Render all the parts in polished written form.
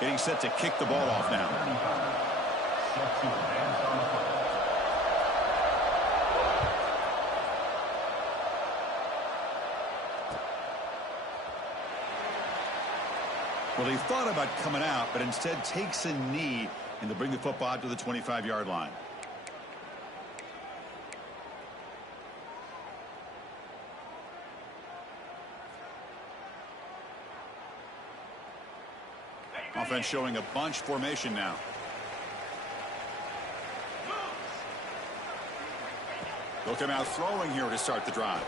Getting set to kick the ball off now. Well, he thought about coming out, but instead takes a knee and to bring the football out to the 25-yard line. Offense showing a bunch formation now. They'll come out throwing here to start the drive.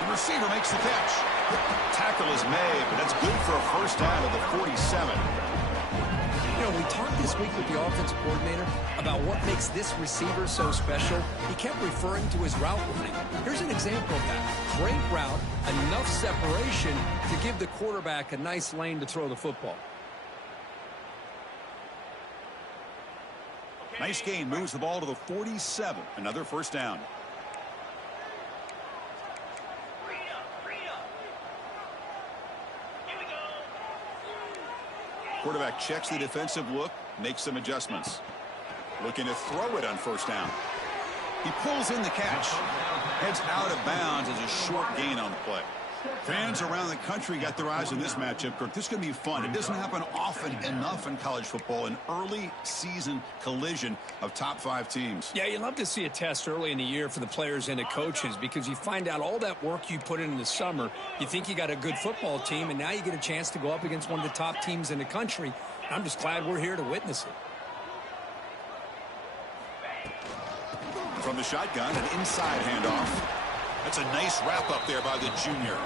The receiver makes the catch. Tackle is made, but that's good for a first down at the 47. You know, we talked this week with the offensive coordinator about what makes this receiver so special. He kept referring to his route running. Here's an example of that. Great route, enough separation to give the quarterback a nice lane to throw the football. Nice gain, moves the ball to the 47. Another first down. Quarterback checks the defensive look, makes some adjustments. Looking to throw it on first down. He pulls in the catch. Heads out of bounds as a short gain on the play. Fans around the country got their eyes on this matchup, Kirk. This is going to be fun. It doesn't happen often enough in college football, an early season collision of top 5 teams. Yeah, you love to see a test early in the year for the players and the coaches because you find out all that work you put in the summer. You think you got a good football team, and now you get a chance to go up against one of the top teams in the country. I'm just glad we're here to witness it. From the shotgun, an inside handoff. That's a nice wrap up there by the junior.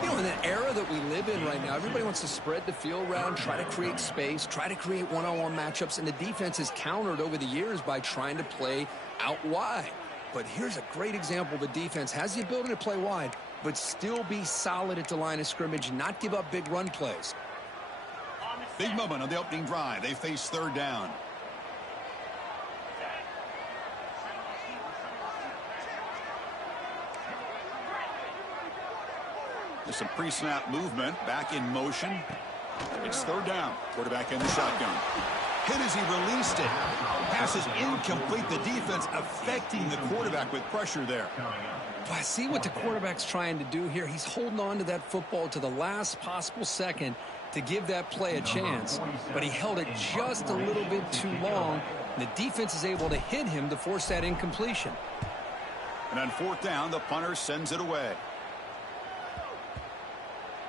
You know, in the era that we live in right now, everybody wants to spread the field around, try to create space, try to create one-on-one matchups, and the defense has countered over the years by trying to play out wide. But here's a great example. The defense has the ability to play wide, but still be solid at the line of scrimmage, not give up big run plays. Big moment on the opening drive. They face third down. There's some pre-snap movement. Back in motion. It's third down. Quarterback in the shotgun. Hit as he released it. Pass is incomplete. The defense affecting the quarterback with pressure there. Well, I see what the quarterback's trying to do here. He's holding on to that football to the last possible second to give that play a chance. But he held it just a little bit too long. And the defense is able to hit him to force that incompletion. And on fourth down, the punter sends it away.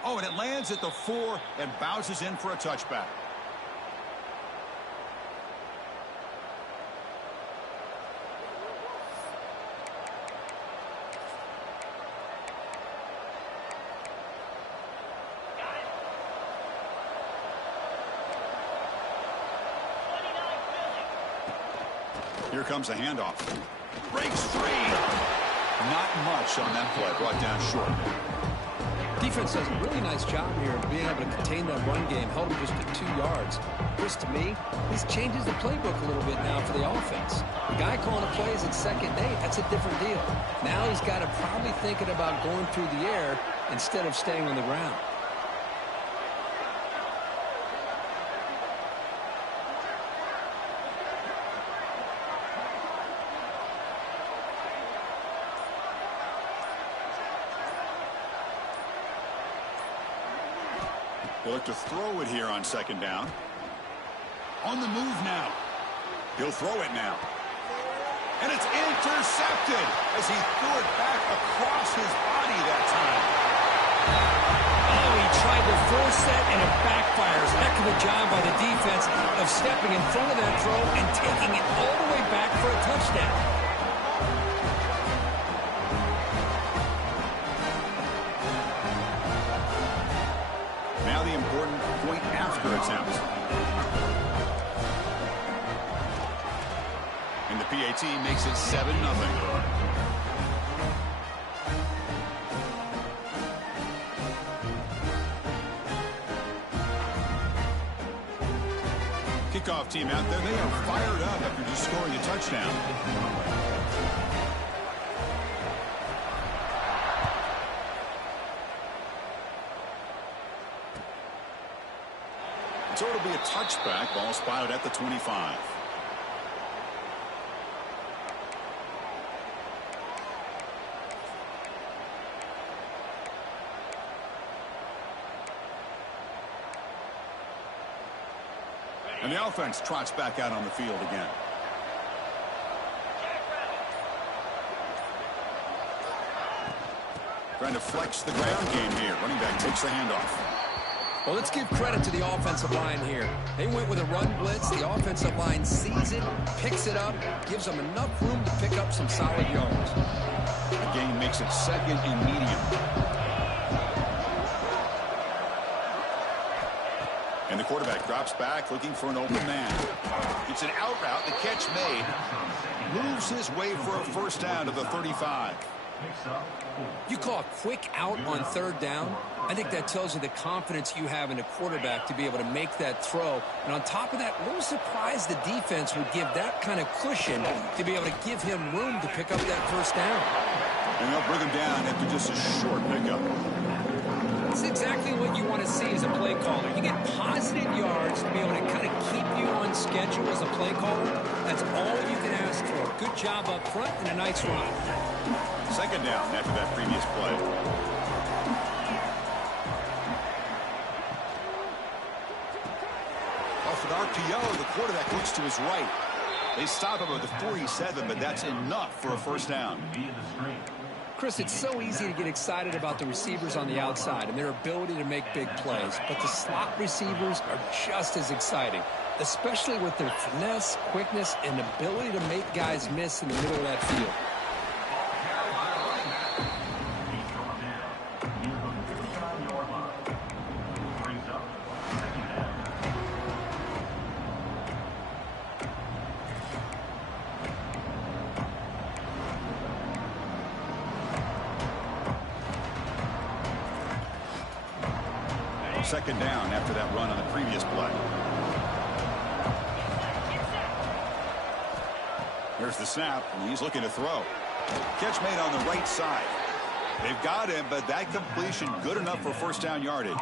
Oh, and it lands at the 4 and bounces in for a touchback. Here comes a handoff. Breaks free. Not much on that play. Brought down short. Defense does a really nice job here of being able to contain that run game, held him just at 2 yards. Chris, to me, this changes the playbook a little bit now for the offense. The guy calling the plays at 2nd and 8, that's a different deal. Now he's got to probably thinking about going through the air instead of staying on the ground. They look to throw it here on 2nd down. On the move now. He'll throw it now. And it's intercepted as he threw it back across his body that time. Oh, he tried to force that, and it backfires. Heck of a job by the defense of stepping in front of that throw and taking it all the way back for a touchdown. Now the important point after attempt. And the PAT makes it 7-0. Kickoff team out there. They are fired up after just scoring a touchdown. So it'll be a touchback. Ball spotted at the 25. And the offense trots back out on the field again. Trying to flex the ground game here. Running back takes the handoff. Well, let's give credit to the offensive line here. They went with a run blitz. The offensive line sees it, picks it up, gives them enough room to pick up some solid yards. The gain makes it second and medium. And the quarterback drops back looking for an open man. It's an out route. The catch made. Moves his way for a first down to the 35. You call a quick out on third down. I think that tells you the confidence you have in a quarterback to be able to make that throw. And on top of that, a little surprised the defense would give that kind of cushion to be able to give him room to pick up that first down. And they'll bring him down after just a short pickup. That's exactly what you want to see as a play caller. You get positive yards to be able to kind of keep you on schedule as a play caller. That's all you can ask for. Good job up front and a nice run. Second down after that previous play. Off an RPO, the quarterback looks to his right. They stop him at the 47, but that's enough for a first down. Chris, it's so easy to get excited about the receivers on the outside and their ability to make big plays, but the slot receivers are just as exciting, especially with their finesse, quickness, and ability to make guys miss in the middle of that field. Second down after that run on the previous play. Here's the snap, and he's looking to throw. Catch made on the right side. They've got him, but that completion good enough for first down yardage.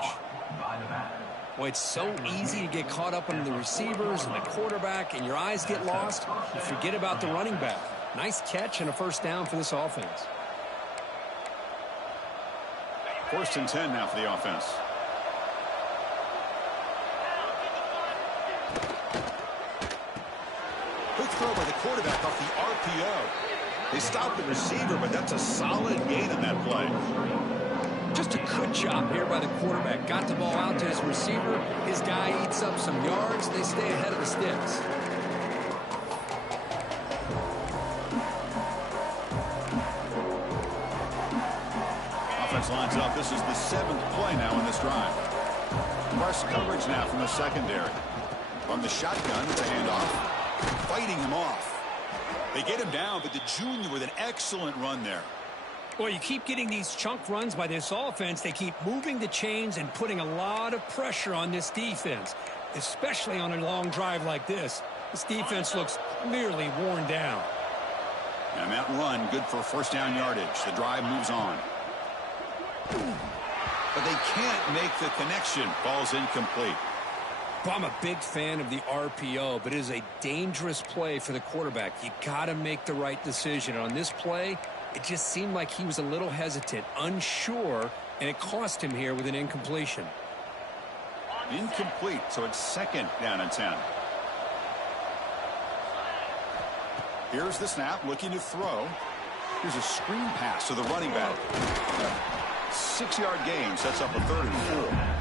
Well, it's so easy to get caught up on the receivers and the quarterback, and your eyes get lost. You forget about the running back. Nice catch and a first down for this offense. First and 10 now for the offense. Quick throw by the quarterback off the RPO. They stopped the receiver, but that's a solid gain on that play. Just a good job here by the quarterback. Got the ball out to his receiver. His guy eats up some yards. They stay ahead of the sticks. Offense lines up. This is the 7th play now in this drive. Press coverage now from the secondary. From the shotgun, it's a handoff. Fighting him off. They get him down, but the junior with an excellent run there. Well, you keep getting these chunk runs by this offense. They keep moving the chains and putting a lot of pressure on this defense, especially on a long drive like this. This defense looks clearly worn down. And that run, good for first down yardage. The drive moves on. But they can't make the connection. Ball's incomplete. Well, I'm a big fan of the RPO, but it is a dangerous play for the quarterback. You got to make the right decision. On this play, it just seemed like he was a little hesitant, unsure, and it cost him here with an incompletion. Incomplete, so it's second down and 10. Here's the snap, looking to throw. Here's a screen pass to the running back. 6-yard gain sets up a 3rd and 4.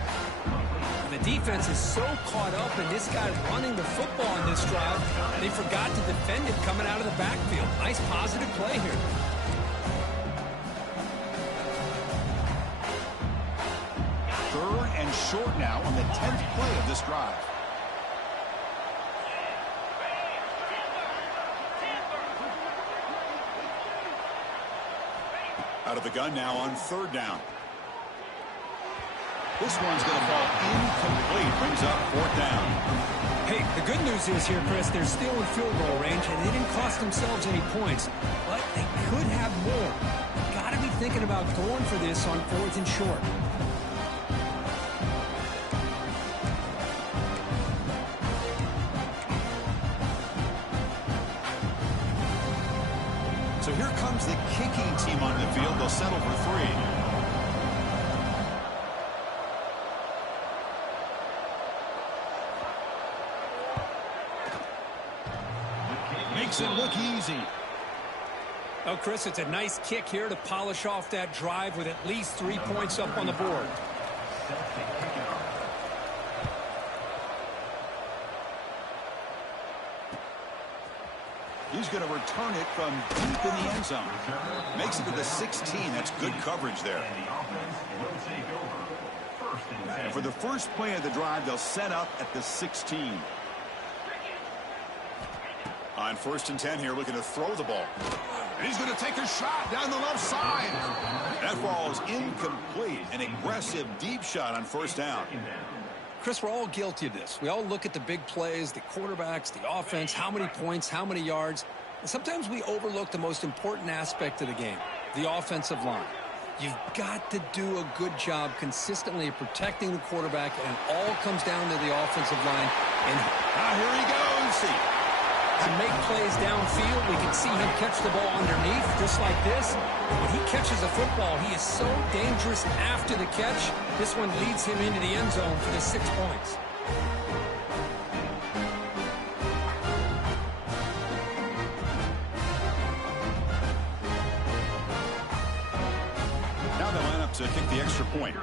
The defense is so caught up in this guy running the football in this drive, they forgot to defend him coming out of the backfield. Nice positive play here. Third and short now on the 10th play of this drive. Out of the gun now on 3rd down. This one's going to fall incomplete. Brings up 4th down. Hey, the good news is here, Chris, they're still in field goal range, and they didn't cost themselves any points. But they could have more. Got to be thinking about going for this on 4th and short. brings the kicking team on the field. They'll settle for 3. Makes it look easy. Oh, Chris, it's a nice kick here to polish off that drive with at least 3 points up on the board. He's going to return it from deep in the end zone. Makes it to the 16. That's good coverage there. And for the first play of the drive, they'll set up at the 16. On 1st and 10 here, looking to throw the ball. And he's going to take a shot down the left side. That ball is incomplete. An aggressive deep shot on 1st down. Chris, we're all guilty of this. We all look at the big plays, the quarterbacks, the offense, how many points, how many yards. And sometimes we overlook the most important aspect of the game, the offensive line. You've got to do a good job consistently of protecting the quarterback, and it all comes down to the offensive line. And here he goes. to make plays downfield. We can see him catch the ball underneath, just like this. When he catches a football, he is so dangerous after the catch. This one leads him into the end zone for the 6 points. Now they line up to kick the extra point.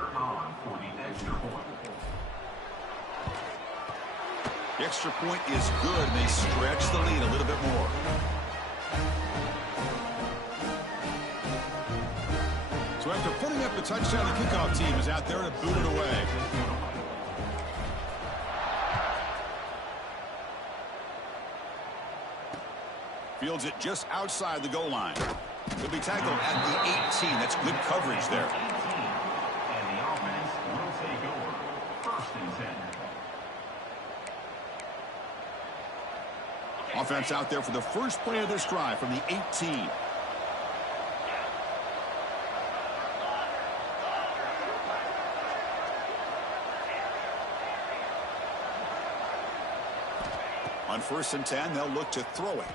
The extra point is good. They stretch the lead a little bit more. So after putting up the touchdown, the kickoff team is out there to boot it away. Fields it just outside the goal line. He'll be tackled at the 18. That's good coverage there. And the offense will take over 1st and 10. Offense out there for the first play of this drive from the 18. On 1st and 10, they'll look to throw it.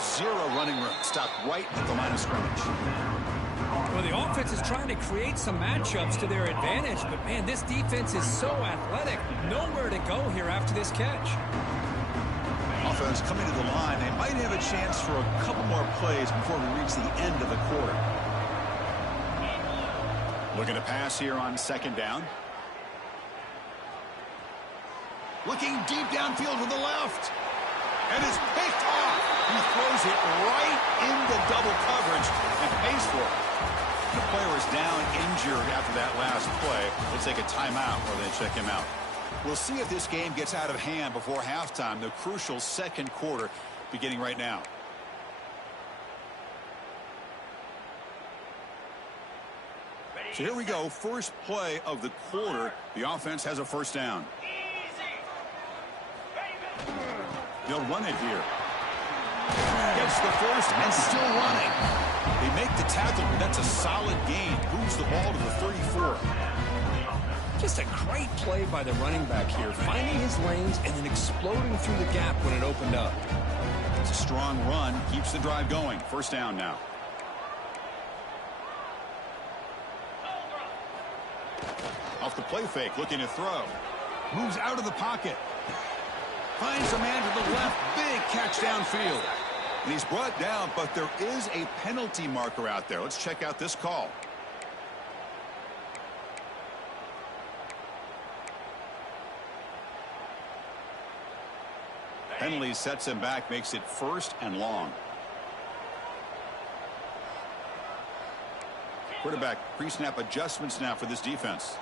0 running room. Stopped right at the line of scrimmage. Well, the offense is trying to create some matchups to their advantage, but, man, this defense is so athletic. Nowhere to go here after this catch. Offense coming to the line. They might have a chance for a couple more plays before we reach the end of the quarter. Looking to pass here on 2nd down. Looking deep downfield to the left. And it's picked off. He throws it right into double coverage and pays for it. The player is down injured after that last play. We'll take a timeout or they check him out. We'll see if this game gets out of hand before halftime. The crucial 2nd quarter beginning right now. So here we go. First play of the quarter. The offense has a 1st down. They'll run it here. Gets the first and still running. They make the tackle, but that's a solid gain. Moves the ball to the 34. Just a great play by the running back here, finding his lanes and then exploding through the gap when it opened up. It's a strong run. Keeps the drive going. 1st down now. Off the play fake, looking to throw. Moves out of the pocket. Finds a man to the left. Big catch downfield. And he's brought down, but there is a penalty marker out there. Let's check out this call. Penalty sets him back, makes it 1st and long. Quarterback pre-snap adjustments now for this defense.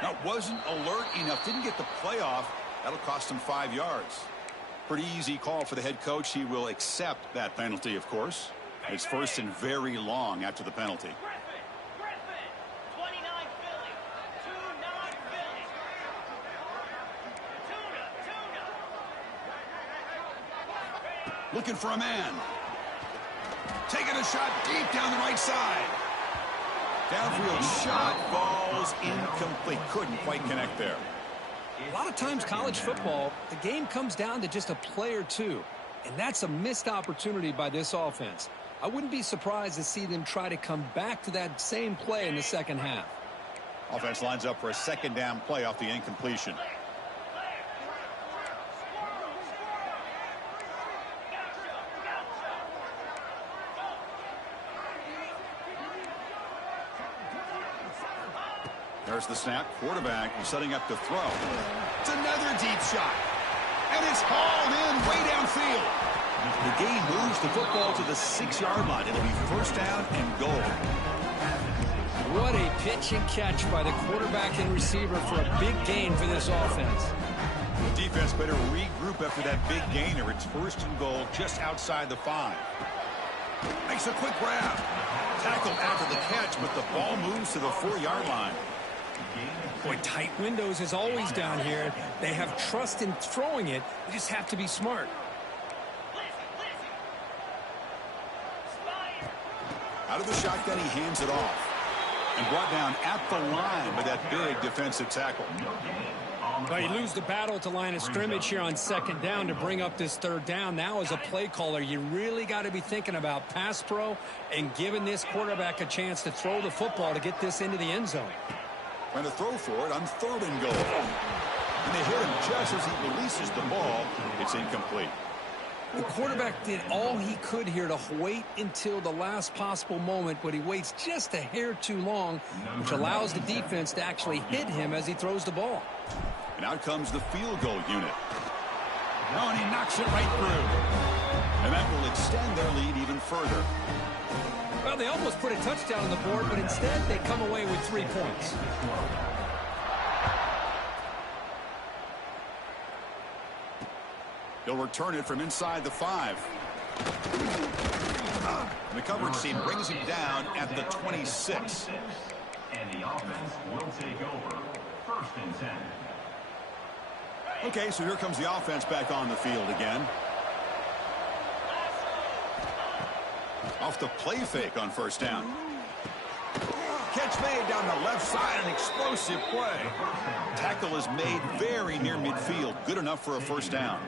Now, wasn't alert enough, didn't get the play off. That'll cost him 5 yards. Pretty easy call for the head coach. He will accept that penalty, of course. It's 1st and very long after the penalty. Looking for a man. Taking a shot deep down the right side. Downfield shot falls incomplete. Couldn't quite connect there. A lot of times college football, the game comes down to just a play or two. And that's a missed opportunity by this offense. I wouldn't be surprised to see them try to come back to that same play in the second half. Offense lines up for a second down play off the incompletion. There's the snap. Quarterback setting up to throw. It's another deep shot. And it's hauled in way downfield. The game moves the football to the 6-yard line. It'll be first down and goal. What a pitch and catch by the quarterback and receiver for a big gain for this offense. The defense better regroup after that big gainer. It's first and goal just outside the 5. Makes a quick grab. Tackled after the catch, but the ball moves to the 4-yard line. Boy, tight windows is always down here. They have trust in throwing it. They just have to be smart. Out of the shotgun, he hands it off. And brought down at the line by that big defensive tackle. Well, you lose the battle at the line of scrimmage here on second down to bring up this third down. Now, as a play caller, you really got to be thinking about pass pro and giving this quarterback a chance to throw the football to get this into the end zone. Trying to throw for it on third and goal. And they hit him just as he releases the ball. It's incomplete. The quarterback did all he could here to wait until the last possible moment, but he waits just a hair too long, which allows the defense to actually hit him as he throws the ball. And out comes the field goal unit. Oh, and he knocks it right through. And that will extend their lead even further. Well, they almost put a touchdown on the board, but instead they come away with 3 points. He'll return it from inside the 5. And the coverage team brings him down at the 26. And the offense will take over first and 10. Okay, so here comes the offense back on the field again. Off the play fake on first down. Catch made down the left side, an explosive play. Tackle is made very near midfield, good enough for a first down.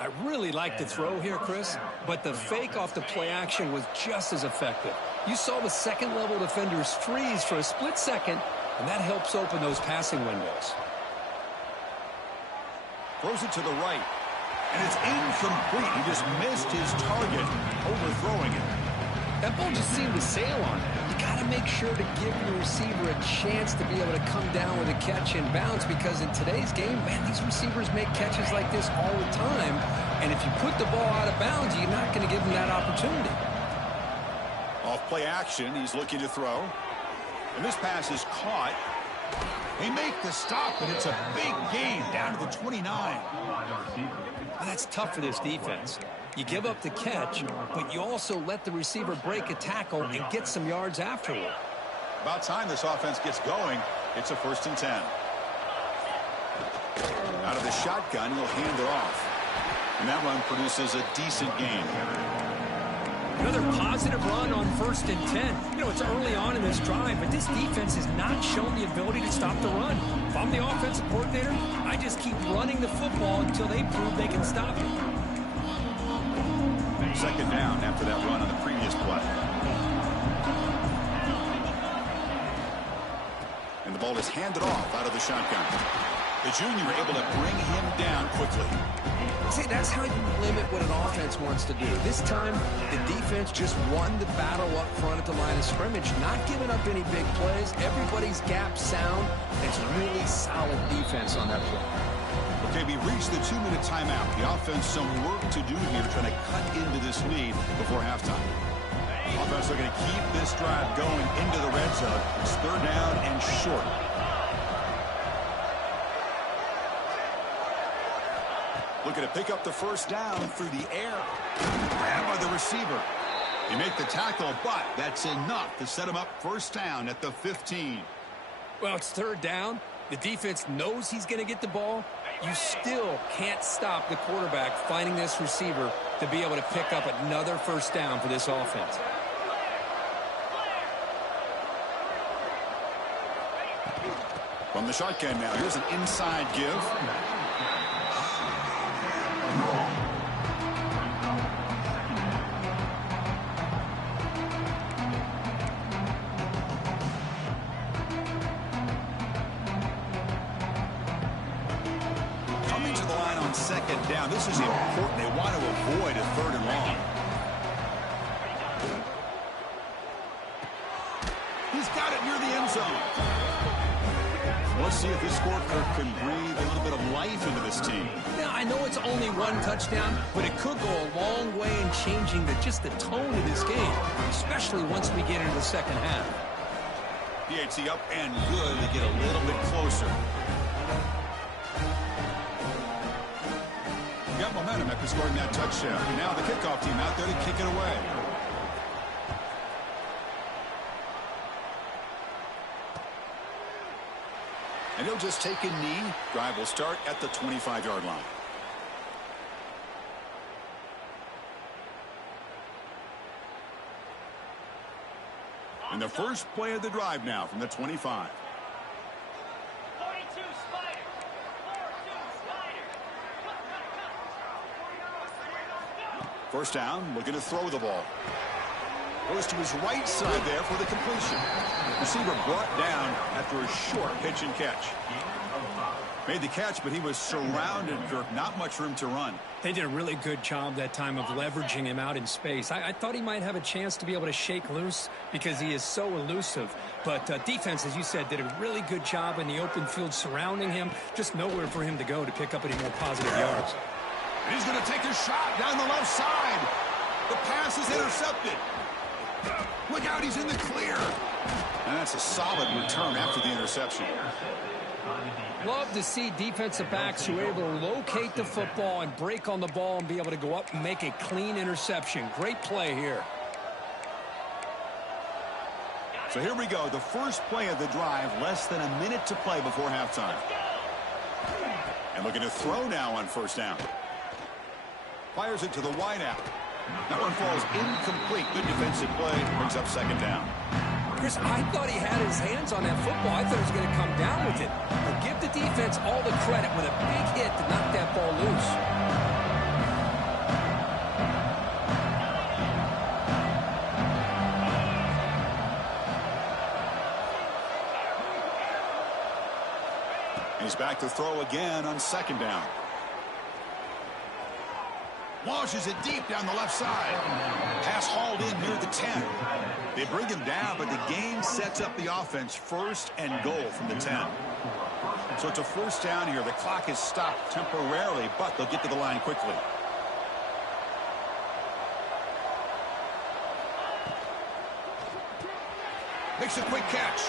I really like the throw here, Chris, but the fake off the play action was just as effective. You saw the second-level defenders freeze for a split second, and that helps open those passing windows. Throws it to the right, and it's incomplete. He just missed his target, overthrowing it. That ball just seemed to sail on him. You got to make sure to give your receiver a chance to be able to come down with a catch and bounce, because in today's game, man, these receivers make catches like this all the time. And if you put the ball out of bounds, you're not going to give them that opportunity. Off play action, he's looking to throw. And this pass is caught. They make the stop, and it's a big gain down to the 29. Well, that's tough for this defense. You give up the catch, but you also let the receiver break a tackle and get some yards afterward. About time this offense gets going. It's a first and 10. Out of the shotgun, he'll hand it off. And that run produces a decent gain. Another positive run on first and 10. You know, it's early on in this drive, but this defense has not shown the ability to stop the run. If I'm the offensive coordinator, I just keep running the football until they prove they can stop it. Second down after that run on the previous play. And the ball is handed off out of the shotgun. The junior able to bring him down quickly. See, that's how you limit what an offense wants to do. This time, the defense just won the battle up front at the line of scrimmage, not giving up any big plays. Everybody's gap sound. It's really solid defense on that play. Okay, we reached the 2-minute timeout. The offense some work to do here, trying to cut into this lead before halftime. Offense looking to keep this drive going into the red zone. It's third down and short. Looking to pick up the first down through the air. Grab by the receiver. They make the tackle, but that's enough to set him up first down at the 15. Well, it's third down. The defense knows he's going to get the ball. You still can't stop the quarterback finding this receiver to be able to pick up another first down for this offense. From the shotgun now, here's an inside give. Coming to the line on second down. This is important. They want to avoid a third and long. He's got it near the end zone. Let's see if this scorecard can breathe a little bit of life into this team. Now, I know it's only one touchdown, but it could go a long way in changing just the tone of this game, especially once we get into the second half. PAT up and good to get a little bit closer. Got momentum after scoring that touchdown. Now the kickoff team out there to kick it away. And he'll just take a knee. Drive will start at the 25-yard line. And the first play of the drive now from the 25. 42 Spider. 42 Spider. First down, looking to throw the ball. Goes to his right side there for the completion. Receiver brought down after a short pitch and catch. Made the catch, but he was surrounded, Kirk. Not much room to run. They did a really good job that time of leveraging him out in space. I thought he might have a chance to be able to shake loose because he is so elusive. But defense, as you said, did a really good job in the open field surrounding him. Just nowhere for him to go to pick up any more positive yards. And he's going to take a shot down the left side. The pass is intercepted. Look out, he's in the clear. And that's a solid return after the interception. Love to see defensive backs who are able to locate the football and break on the ball and be able to go up and make a clean interception. Great play here. So here we go, the first play of the drive, less than a minute to play before halftime. And looking to throw now on first down. Fires it to the wideout. That one falls incomplete. Good defensive play. Brings up second down. Chris, I thought he had his hands on that football. I thought he was going to come down with it. But give the defense all the credit with a big hit to knock that ball loose. He's back to throw again on second down. Launches it deep down the left side. Pass hauled in near the 10. They bring him down, but the game sets up the offense first and goal from the 10. So it's a first down here. The clock is stopped temporarily, but they'll get to the line quickly. Makes a quick catch.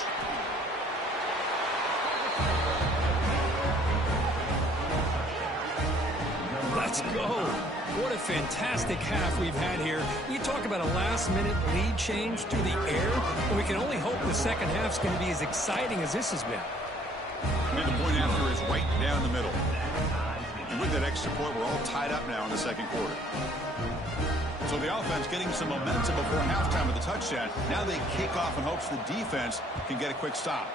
Let's go. What a fantastic half we've had here. You talk about a last-minute lead change through the air, and we can only hope the second half's going to be as exciting as this has been. And the point after is right down the middle. And with that extra point, we're all tied up now in the second quarter. So the offense getting some momentum before halftime with the touchdown. Now they kick off in hopes the defense can get a quick stop.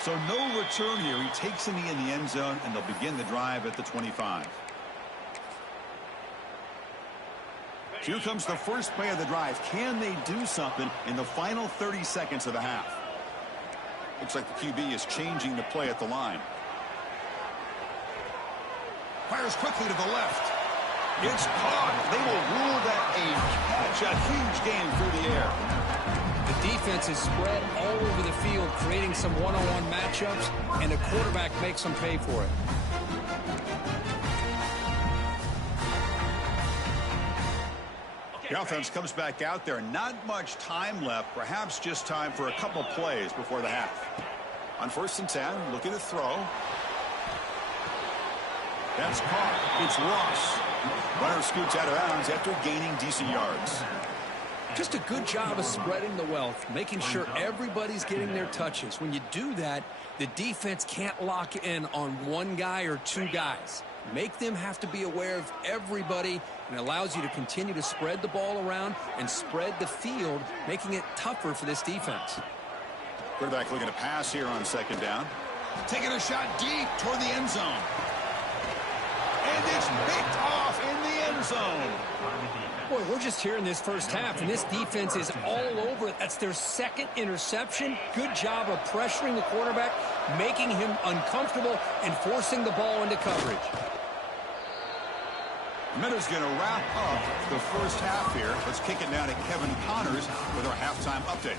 So no return here. He takes a knee in the end zone, and they'll begin the drive at the 25. Here comes the first play of the drive. Can they do something in the final 30 seconds of the half? Looks like the QB is changing the play at the line. Fires quickly to the left. It's caught. They will rule that a catch. A huge gain through the air. The defense is spread all over the field, creating some one-on-one matchups, and the quarterback makes them pay for it. The offense comes back out there. Not much time left. Perhaps just time for a couple plays before the half. On 1st and 10, looking to throw. That's caught. It's Ross. Runner scoots out of bounds after gaining decent yards. Just a good job of spreading the wealth, making sure everybody's getting their touches. When you do that, the defense can't lock in on one guy or two guys. Make them have to be aware of everybody, and allows you to continue to spread the ball around and spread the field, making it tougher for this defense. Quarterback looking to pass here on second down. Taking a shot deep toward the end zone. And it's picked off in the end zone. Boy, we're just here in this first half, and this defense is all over it. That's their second interception. Good job of pressuring the quarterback, making him uncomfortable, and forcing the ball into coverage. Minuta's going to wrap up the first half here. Let's kick it down to Kevin Connors with our halftime update.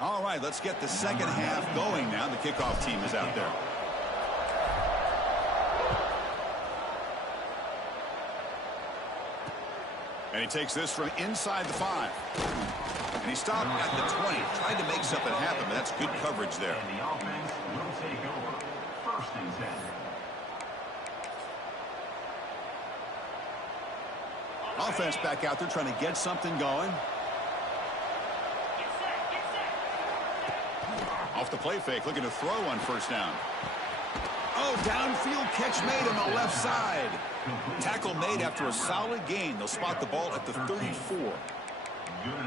All right, let's get the second half going now. The kickoff team is out there. And he takes this from inside the 5. And he stopped at the 20. Tried to make something happen, but that's good coverage there. And the offense will take over. First and 10. Offense back out there trying to get something going. Off the play fake, looking to throw on first down. Oh, downfield catch made on the left side. Tackle made after a solid gain. They'll spot the ball at the 34.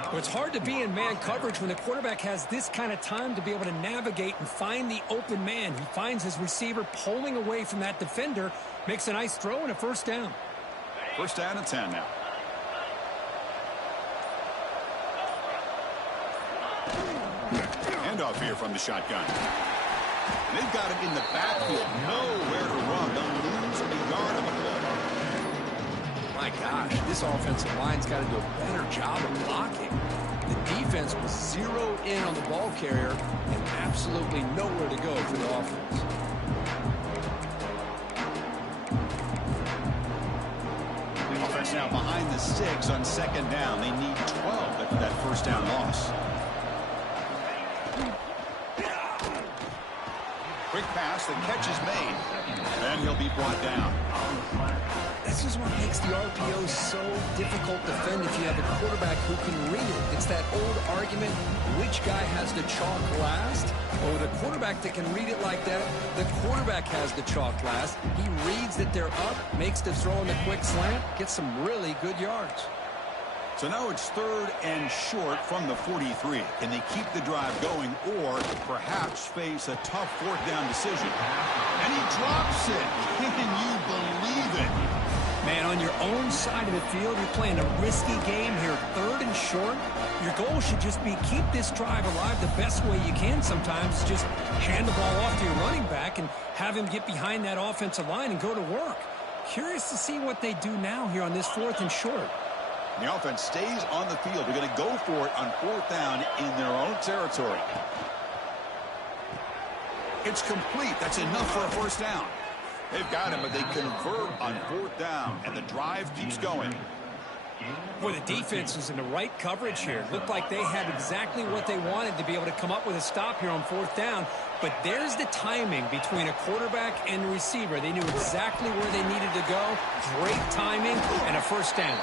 Well, it's hard to be in man coverage when the quarterback has this kind of time to be able to navigate and find the open man. He finds his receiver pulling away from that defender, makes a nice throw and a first down. First down and 10 now. Handoff here from the shotgun. They've got him in the backfield. Nowhere to run. They'll lose a yard on the play. My gosh, this offensive line's got to do a better job of blocking. The defense was zeroed in on the ball carrier and absolutely nowhere to go for the offense. The offense now behind the 6 on second down. They need 12 after that first down loss. Quick pass, the catch is made, and he'll be brought down. This is what makes the RPO so difficult to defend if you have a quarterback who can read it. It's that old argument, which guy has the chalk last? Well, with a quarterback that can read it like that, the quarterback has the chalk last. He reads that they're up, makes the throw in the quick slant, gets some really good yards. So now it's third and short from the 43. Can they keep the drive going or perhaps face a tough fourth down decision? And he drops it. Can you believe it? Man, on your own side of the field, you're playing a risky game here, third and short. Your goal should just be keep this drive alive the best way you can sometimes. Just hand the ball off to your running back and have him get behind that offensive line and go to work. Curious to see what they do now here on this fourth and short. The offense stays on the field. They're going to go for it on fourth down in their own territory. It's complete. That's enough for a first down. They've got him, but they convert on fourth down, and the drive keeps going. Boy, the defense was in the right coverage here. It looked like they had exactly what they wanted to be able to come up with a stop here on fourth down. But there's the timing between a quarterback and the receiver. They knew exactly where they needed to go. Great timing and a first down.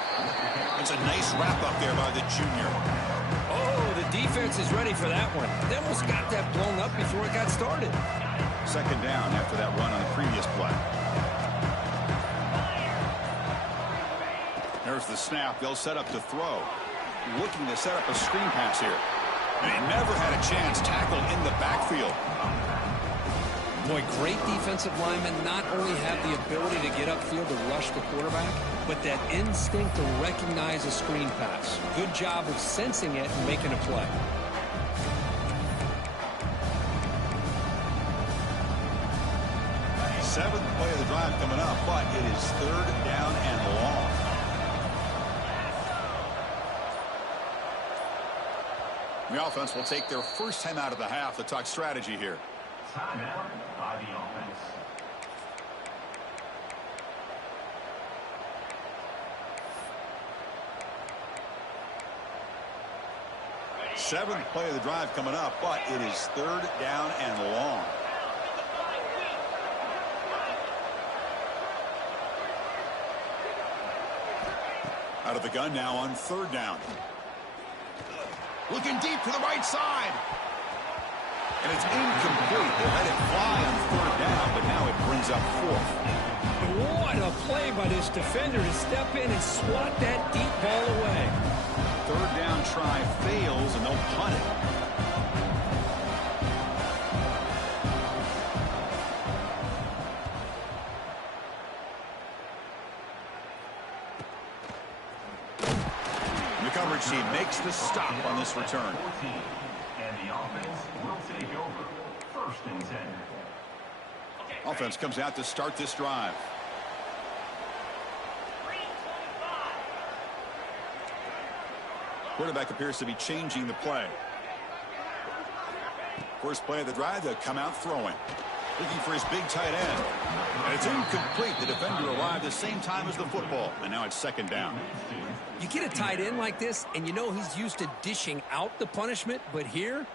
It's a nice wrap-up there by the junior. Oh, the defense is ready for that one. They almost got that blown up before it got started. Second down after that run on the previous play. There's the snap. They'll set up to throw. Looking to set up a screen pass here. And he never had a chance. Tackled in the backfield. Boy, great defensive linemen not only have the ability to get upfield to rush the quarterback, but that instinct to recognize a screen pass. Good job of sensing it and making a play. Seventh play of the drive coming up, but it is third down and long. The offense will take their first time out of the half to talk strategy here. Timeout by the offense. Seventh play of the drive coming up, but it is third down and long. Out of the gun now on third down. Looking deep to the right side. And it's incomplete. They let it fly on third down, but now it brings up fourth. What a play by this defender to step in and swat that deep ball away. Third down try fails, and they'll punt it. The coverage team makes the stop on this return. 14, and the offense will take over. First and 10. Offense comes out to start this drive. Quarterback appears to be changing the play. First play of the drive, they'll come out throwing. Looking for his big tight end. And it's incomplete. The defender arrived the same time as the football. And now it's second down. You get a tight end like this, and you know he's used to dishing out the punishment. But here,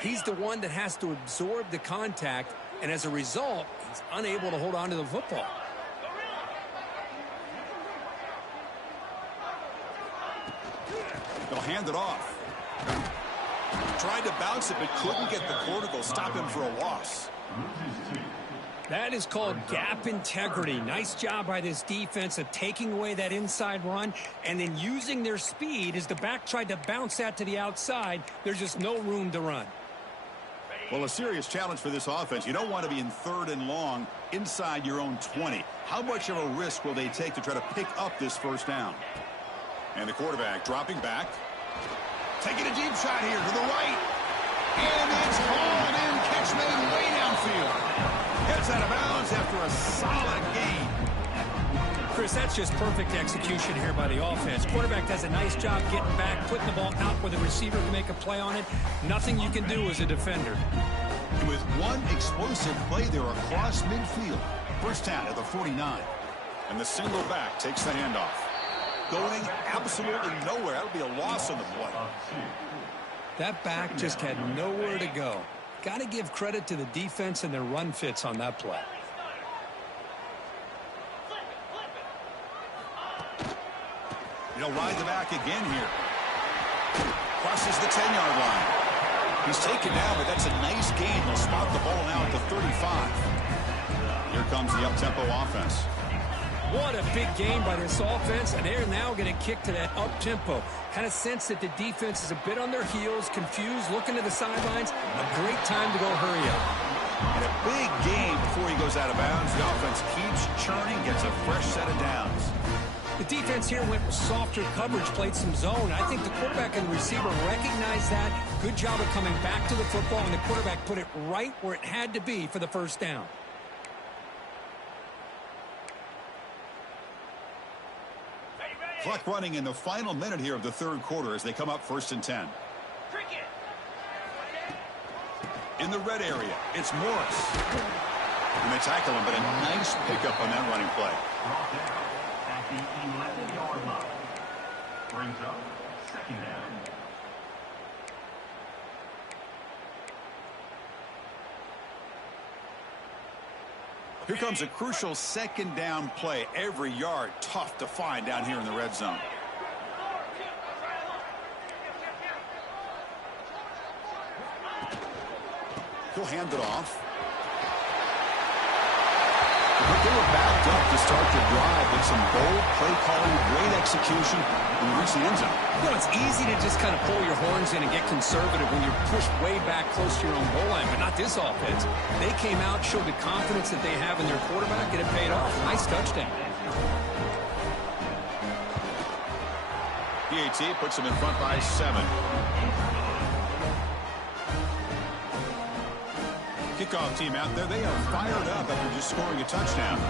he's the one that has to absorb the contact. And as a result, he's unable to hold on to the football. They'll hand it off. Tried to bounce it, but couldn't get the cortical. Stop him for a loss. That is called gap integrity. Nice job by this defense of taking away that inside run and then using their speed as the back tried to bounce that to the outside. There's just no room to run. Well, a serious challenge for this offense. You don't want to be in third and long inside your own 20. How much of a risk will they take to try to pick up this first down? And the quarterback dropping back. Taking a deep shot here to the right. And it's hauled in. Catch made way downfield. Gets out of bounds after a solid gain. Chris, that's just perfect execution here by the offense. Quarterback does a nice job getting back, putting the ball out where the receiver can make a play on it. Nothing you can do as a defender. With one explosive play there across midfield. First down at the 49. And the single back takes the handoff. Going absolutely nowhere. That'll be a loss on the play. That back just had nowhere to go. Got to give credit to the defense and their run fits on that play. He'll ride the back again here. Crosses the 10-yard line. He's taken down, but that's a nice gain. They'll spot the ball now at the 35. Here comes the up-tempo offense. What a big game by this offense, and they're now going to kick to that up-tempo. Kind of sense that the defense is a bit on their heels, confused, looking to the sidelines. A great time to go hurry up. And a big game before he goes out of bounds. The offense keeps churning, gets a fresh set of downs. The defense here went with softer coverage, played some zone. I think the quarterback and the receiver recognized that. Good job of coming back to the football, and the quarterback put it right where it had to be for the first down. Clock running in the final minute here of the third quarter as they come up first and 10. In the red area, it's Morris. And they tackle him, but a nice pickup on that running play. At the 11-yard line. Brings up second down. Here comes a crucial second down play. Every yard tough to find down here in the red zone. He'll hand it off. They were backed up to start the drive with some bold play calling, great execution, and reach the end zone. You know, it's easy to just kind of pull your horns in and get conservative when you're pushed way back close to your own goal line, but not this offense. They came out, showed the confidence that they have in their quarterback, and it paid off. Nice touchdown. PAT puts them in front by 7. Kickoff team out there, they are fired up after just scoring a touchdown.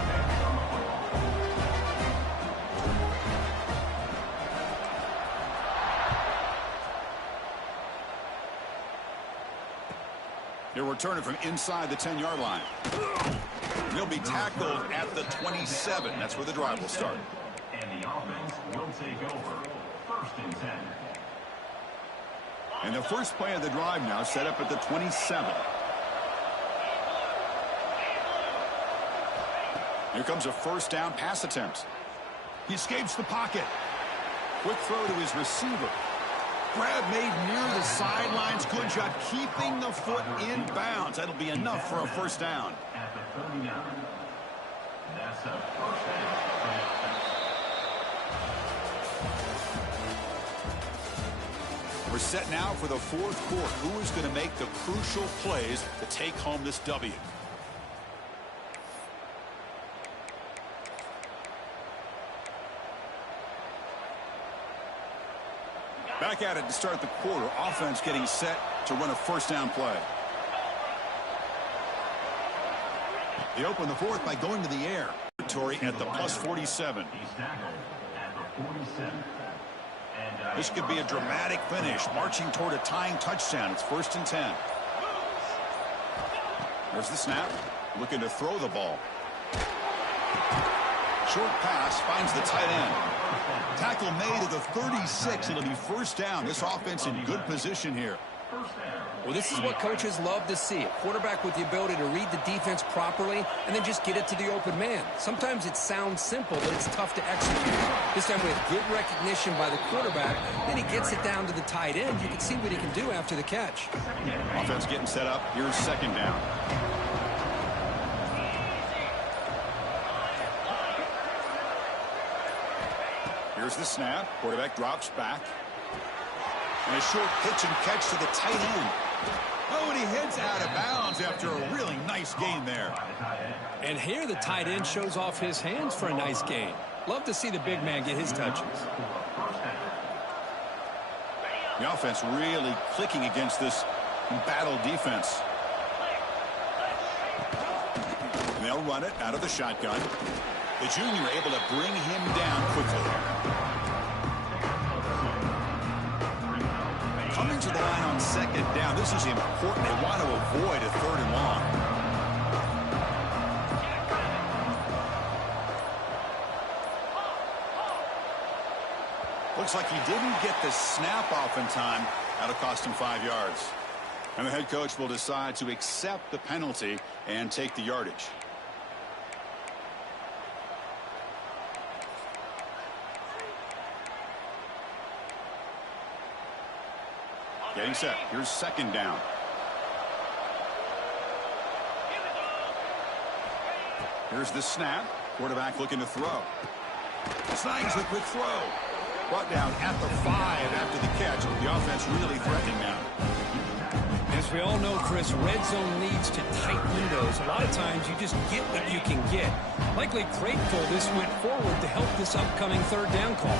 They're returning from inside the 10-yard line. They'll be tackled at the 27. That's where the drive will start. And the offense will take over. First and 10. And the first play of the drive now set up at the 27. Here comes a first down pass attempt. He escapes the pocket. Quick throw to his receiver. Grab made near the sidelines. Good job keeping the foot in bounds. That'll be enough for a first down. At the 39. That's a first down for the offense. We're set now for the fourth quarter. Who is going to make the crucial plays to take home this W? Back at it to start the quarter. Offense getting set to run a first down play. They open the fourth by going to the air. Territory at the plus 47. He's tackled at the 47. This could be a dramatic finish, marching toward a tying touchdown. It's 1st and 10. There's the snap. Looking to throw the ball. Short pass finds the tight end. Tackle made at the 36. It'll be first down. This offense in good position here. Well, this is what coaches love to see. A quarterback with the ability to read the defense properly and then just get it to the open man. Sometimes it sounds simple, but it's tough to execute. This time we have good recognition by the quarterback. Then he gets it down to the tight end. You can see what he can do after the catch. Offense getting set up. Here's second down. Here's the snap. Quarterback drops back. And a short pitch and catch to the tight end. Oh, and he heads out of bounds after a really nice gain there. And here the tight end shows off his hands for a nice gain. Love to see the big man get his touches. The offense really clicking against this battle defense. And they'll run it out of the shotgun. The junior able to bring him down quickly. Coming to the line on second down. This is important. They want to avoid a 3rd and long. Looks like he didn't get the snap off in time. That'll cost him 5 yards. And the head coach will decide to accept the penalty and take the yardage. Getting set. Here's second down. Here's the snap. Quarterback looking to throw. Snags a quick throw. Brought down at the 5 after the catch. The offense really threatening now. As we all know, Chris, red zone leads to tight windows. A lot of times you just get what you can get. Likely grateful this went forward to help this upcoming 3rd down call.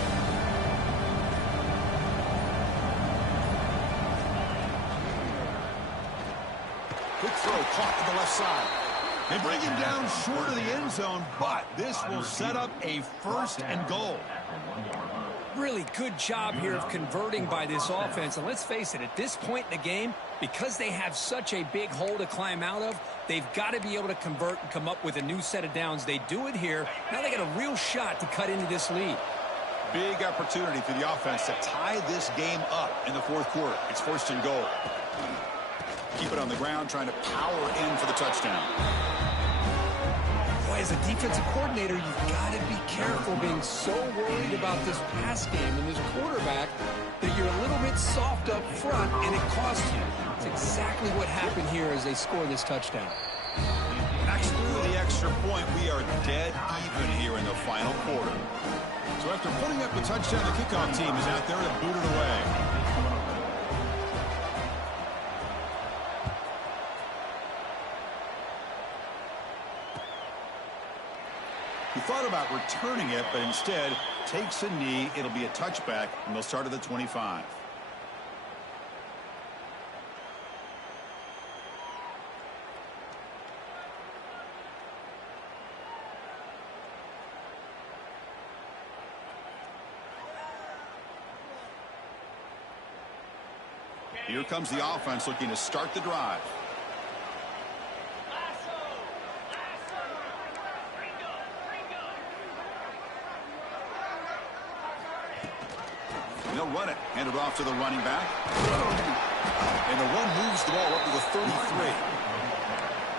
Quick throw caught to the left side. They bring him down short of the end zone, but this will set up a 1st and goal. Really good job here of converting by this offense. And let's face it, at this point in the game, because they have such a big hole to climb out of, they've got to be able to convert and come up with a new set of downs. They do it here. Now they got a real shot to cut into this lead. Big opportunity for the offense to tie this game up in the 4th quarter. It's 1st and goal. Keep it on the ground, trying to power in for the touchdown. Boy, as a defensive coordinator, you've got to be careful being so worried about this pass game and this quarterback that you're a little bit soft up front and it costs you. It's exactly what happened here as they score this touchdown. Next through the extra point, we are dead even here in the final quarter. So after putting up the touchdown, the kickoff team is out there to boot it away. He thought about returning it, but instead takes a knee. It'll be a touchback, and they'll start at the 25. Here comes the offense looking to start the drive. They'll run it. Hand it off to the running back. And the run moves the ball up to the 33.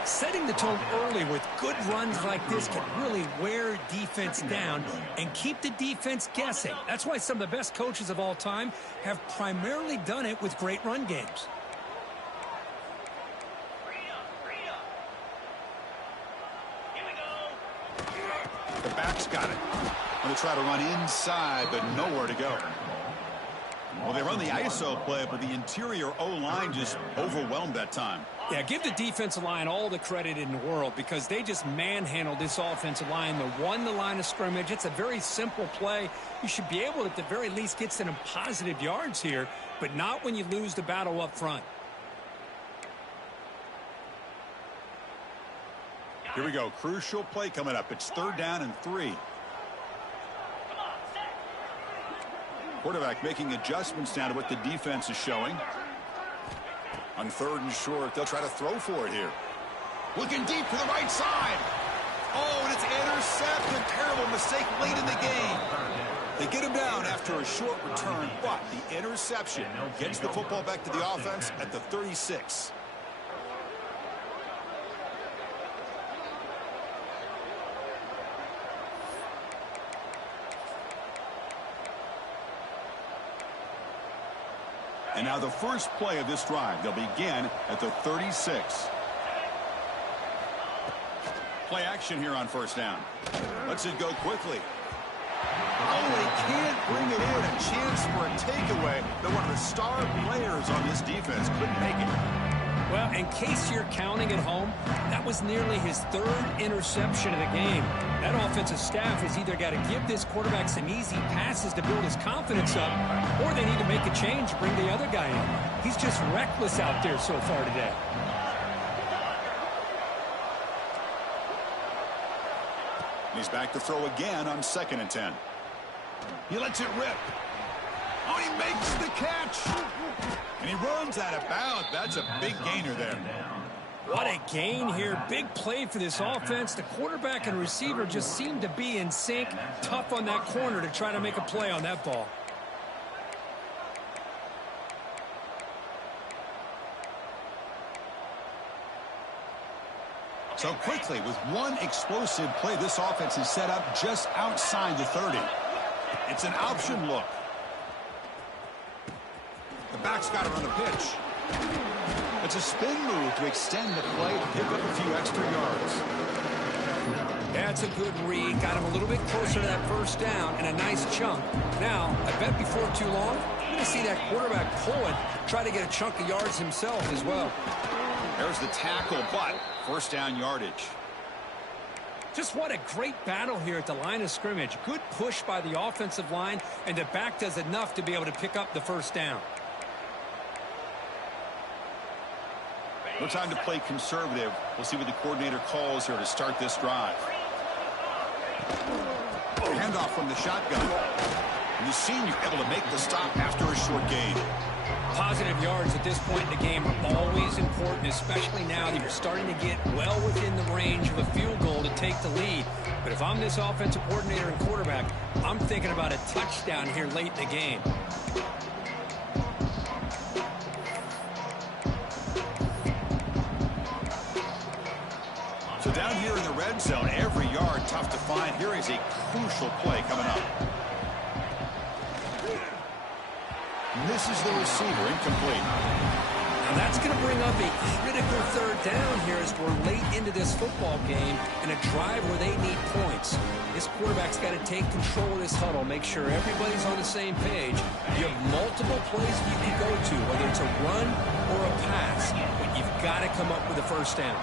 Setting the tone early with good runs like this can really wear defense down and keep the defense guessing. That's why some of the best coaches of all time have primarily done it with great run games. The back's got it. Going to try to run inside, but nowhere to go. Well, they run the ISO play, but the interior O-line just overwhelmed that time. Yeah, give the defensive line all the credit in the world because they just manhandled this offensive line. They won the line of scrimmage. It's a very simple play. You should be able to, at the very least, get some positive yards here, but not when you lose the battle up front. Here we go. Crucial play coming up. It's 3rd down and 3. Quarterback making adjustments down to what the defense is showing. On 3rd and short, they'll try to throw for it here. Looking deep to the right side. Oh, and it's intercepted. Terrible mistake late in the game. They get him down after a short return, but the interception gets the football back to the offense at the 36. And now the first play of this drive. They'll begin at the 36. Play action here on 1st down. Lets it go quickly. Oh, they can't bring it in. A chance for a takeaway. But one of the star players on this defense couldn't make it. Well, in case you're counting at home, that was nearly his 3rd interception of the game. That offensive staff has either got to give this quarterback some easy passes to build his confidence up, or they need to make a change to bring the other guy in. He's just reckless out there so far today. He's back to throw again on 2nd and 10. He lets it rip. Oh, he makes the catch. And he runs out of bounds. That's a big gainer there. What a gain here. Big play for this offense. The quarterback and receiver just seem to be in sync. Tough on that corner to try to make a play on that ball. So quickly, with one explosive play, this offense is set up just outside the 30. It's an option look. The back's got it on the pitch. It's a spin move to extend the play to pick up a few extra yards. That's a good read. Got him a little bit closer to that 1st down and a nice chunk. Now, I bet before too long, you're going to see that quarterback pull it, try to get a chunk of yards himself as well. There's the tackle, but 1st down yardage. Just what a great battle here at the line of scrimmage. Good push by the offensive line, and the back does enough to be able to pick up the 1st down. No time to play conservative. We'll see what the coordinator calls here to start this drive. Handoff from the shotgun. And the senior able to make the stop after a short gain. Positive yards at this point in the game are always important, especially now that you're starting to get well within the range of a field goal to take the lead. But if I'm this offensive coordinator and quarterback, I'm thinking about a touchdown here late in the game. So down here in the red zone, every yard tough to find. Here is a crucial play coming up. Misses the receiver, incomplete. Now that's going to bring up a critical 3rd down here as we're late into this football game in a drive where they need points. This quarterback's got to take control of this huddle, make sure everybody's on the same page. You have multiple plays you can go to, whether it's a run or a pass, but you've got to come up with a 1st down.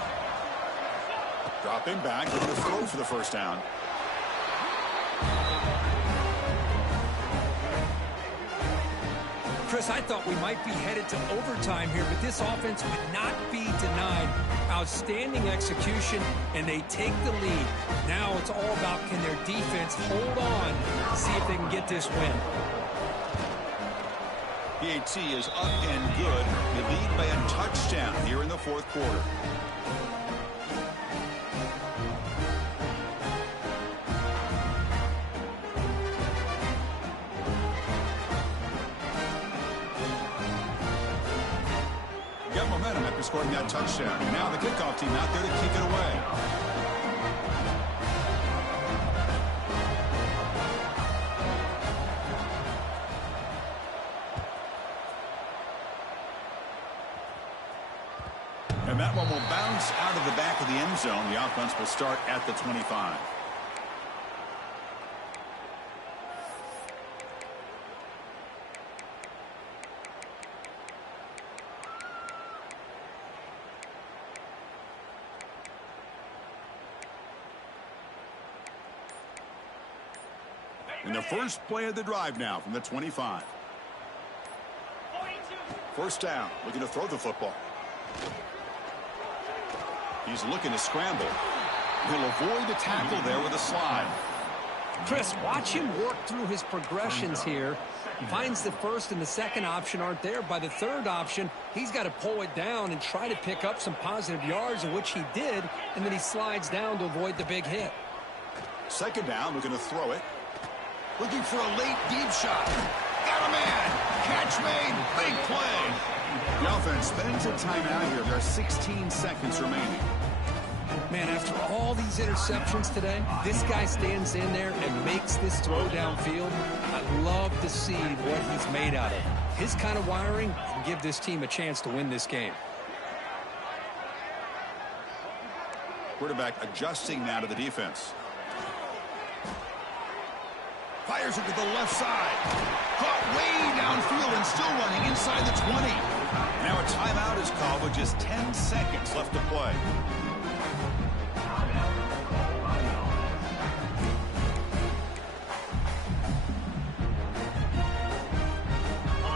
Dropping back with the throw for the 1st down. Chris, I thought we might be headed to overtime here, but this offense would not be denied. Outstanding execution, and they take the lead. Now it's all about can their defense hold on, see if they can get this win. PAT is up and good. They lead by a touchdown here in the 4th quarter. Got momentum after scoring that touchdown. Now the kickoff team out there to kick it away. And that one will bounce out of the back of the end zone. The offense will start at the 25. And the first play of the drive now from the 25. First down, looking to throw the football. He's looking to scramble. He'll avoid the tackle there with a slide. Chris, watch him work through his progressions here. Finds the first and the second option aren't there. By the third option, he's got to pull it down and try to pick up some positive yards, in which he did, and then he slides down to avoid the big hit. Second down, looking to throw it. Looking for a late deep shot. Got a man. Catch made. Big play. The offense spends a timeout here. There are 16 seconds remaining. Man, after all these interceptions today, this guy stands in there and makes this throw downfield. I love to see what he's made out of. His kind of wiring can give this team a chance to win this game. Quarterback adjusting now to the defense. Fires it to the left side. Caught way downfield and still running inside the 20. Now a timeout is called with just 10 seconds left to play.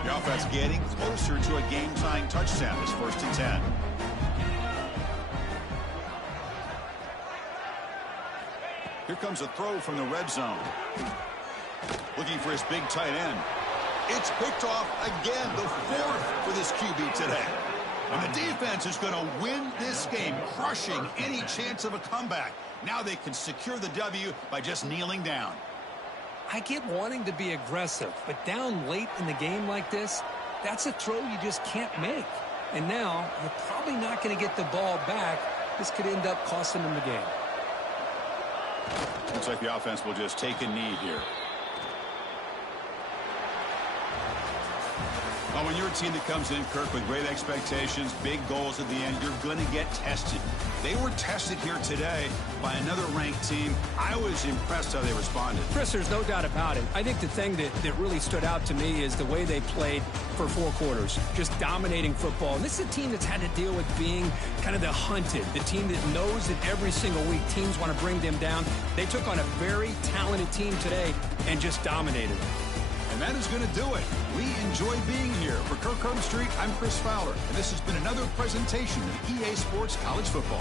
The offense getting closer to a game-tying touchdown. It's 1st and 10. Here comes a throw from the red zone. Looking for his big tight end. It's picked off again, the 4th for this QB today. And the defense is going to win this game, crushing any chance of a comeback. Now they can secure the W by just kneeling down. I get wanting to be aggressive, but down late in the game like this, that's a throw you just can't make. And now you're probably not going to get the ball back. This could end up costing them the game. Looks like the offense will just take a knee here. Well, when you're a team that comes in, Kirk, with great expectations, big goals at the end, you're going to get tested. They were tested here today by another ranked team. I was impressed how they responded. Chris, there's no doubt about it. I think the thing that really stood out to me is the way they played for 4 quarters, just dominating football. And this is a team that's had to deal with being kind of the hunted, the team that knows that every single week teams want to bring them down. They took on a very talented team today and just dominated them. And that is going to do it. We enjoy being here. For Kirk Street, I'm Chris Fowler, and this has been another presentation of EA Sports College Football.